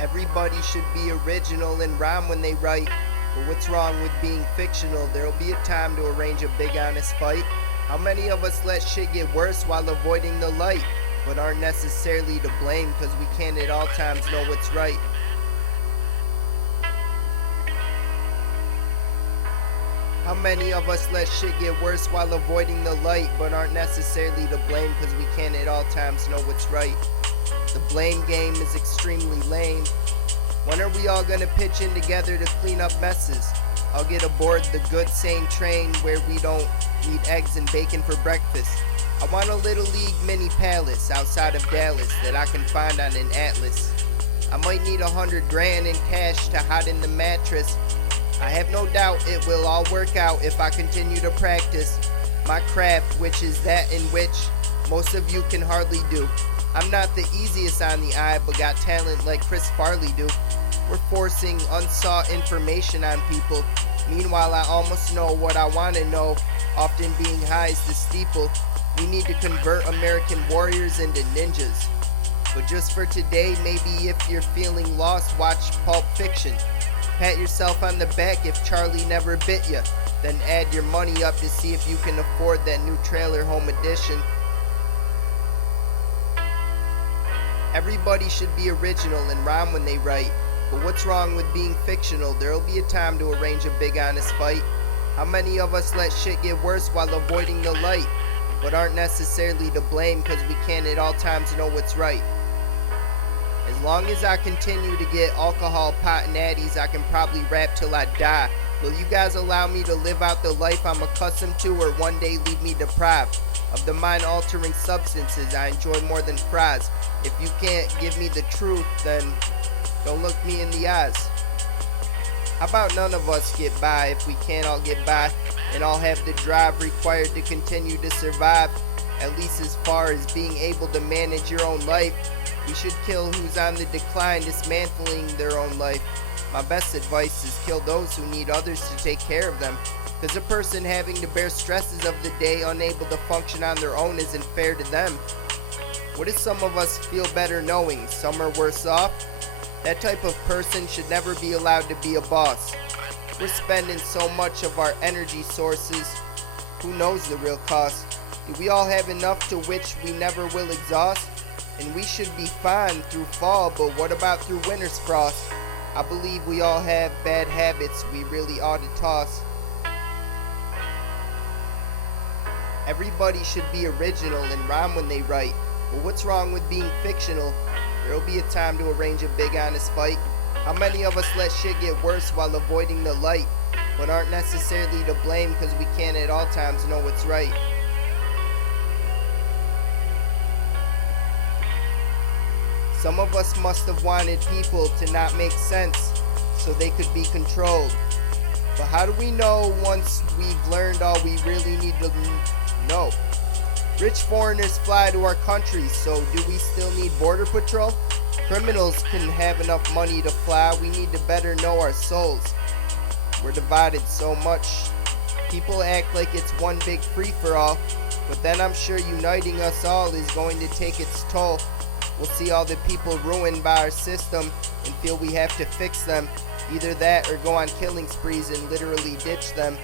Everybody should be original and rhyme when they write. But what's wrong with being fictional? There'll be a time to arrange a big honest fight. How many of us let shit get worse while avoiding the light, but aren't necessarily to blame cause we can't at all times know what's right? How many of us let shit get worse while avoiding the light, but aren't necessarily to blame cause we can't at all times know what's right? The blame game is extremely lame. When are we all gonna pitch in together to clean up messes? I'll get aboard the good sane train where we don't need eggs and bacon for breakfast. I want a little league mini palace outside of Dallas that I can find on an atlas. I might need 100 grand in cash to hide in the mattress. I have no doubt it will all work out if I continue to practice my craft, which is that in which most of you can hardly do. I'm not the easiest on the eye, but got talent like Chris Farley do. We're forcing unsought information on people. Meanwhile, I almost know what I want to know, often being high as the steeple. We need to convert American warriors into ninjas. But just for today, maybe if you're feeling lost, watch Pulp Fiction. Pat yourself on the back if Charlie never bit ya. Then add your money up to see if you can afford that new trailer home edition. Everybody should be original and rhyme when they write. But what's wrong with being fictional? There'll be a time to arrange a big honest fight. How many of us let shit get worse while avoiding the light, but aren't necessarily to blame cause we can't at all times know what's right? As long as I continue to get alcohol, pot, and addies, I can probably rap till I die. Will you guys allow me to live out the life I'm accustomed to, or one day leave me deprived of the mind-altering substances I enjoy more than fries? If you can't give me the truth, then don't look me in the eyes. How about none of us get by if we can't all get by and all have the drive required to continue to survive, at least as far as being able to manage your own life? We should kill who's on the decline, dismantling their own life. My best advice is kill those who need others to take care of them, because a person having to bear stresses of the day, unable to function on their own, isn't fair to them. What if some of us feel better knowing some are worse off? That type of person should never be allowed to be a boss. We're spending so much of our energy sources. Who knows the real cost? Do we all have enough to which we never will exhaust? And we should be fine through fall, but what about through winter's frost? I believe we all have bad habits we really ought to toss. Everybody should be original and rhyme when they write. But what's wrong with being fictional? There'll be a time to arrange a big honest fight. How many of us let shit get worse while avoiding the light, but aren't necessarily to blame cause we can't at all times know what's right? Some of us must have wanted people to not make sense so they could be controlled. But how do we know once we've learned all we really need to know? Rich foreigners fly to our country, so do we still need border patrol? Criminals can have enough money to fly, we need to better know our souls. We're divided so much. People act like it's one big free-for-all, but then I'm sure uniting us all is going to take its toll. We'll see all the people ruined by our system and feel we have to fix them. Either that or go on killing sprees and literally ditch them.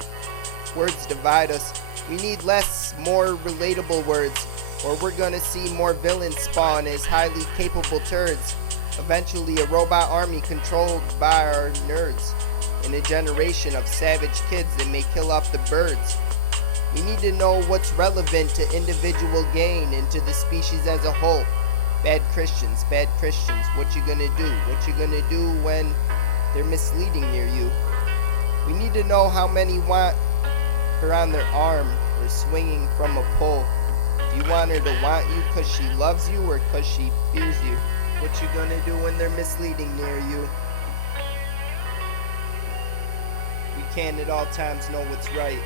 Words divide us. We need less, more relatable words, or we're gonna see more villains spawn as highly capable turds. Eventually a robot army controlled by our nerds, and a generation of savage kids that may kill off the birds. We need to know what's relevant to individual gain and to the species as a whole. Bad Christians, what you gonna do? What you gonna do when they're misleading near you? We need to know how many want her on their arm or swinging from a pole. Do you want her to want you cause she loves you or cause she fears you? What you gonna do when they're misleading near you? We can't at all times know what's right.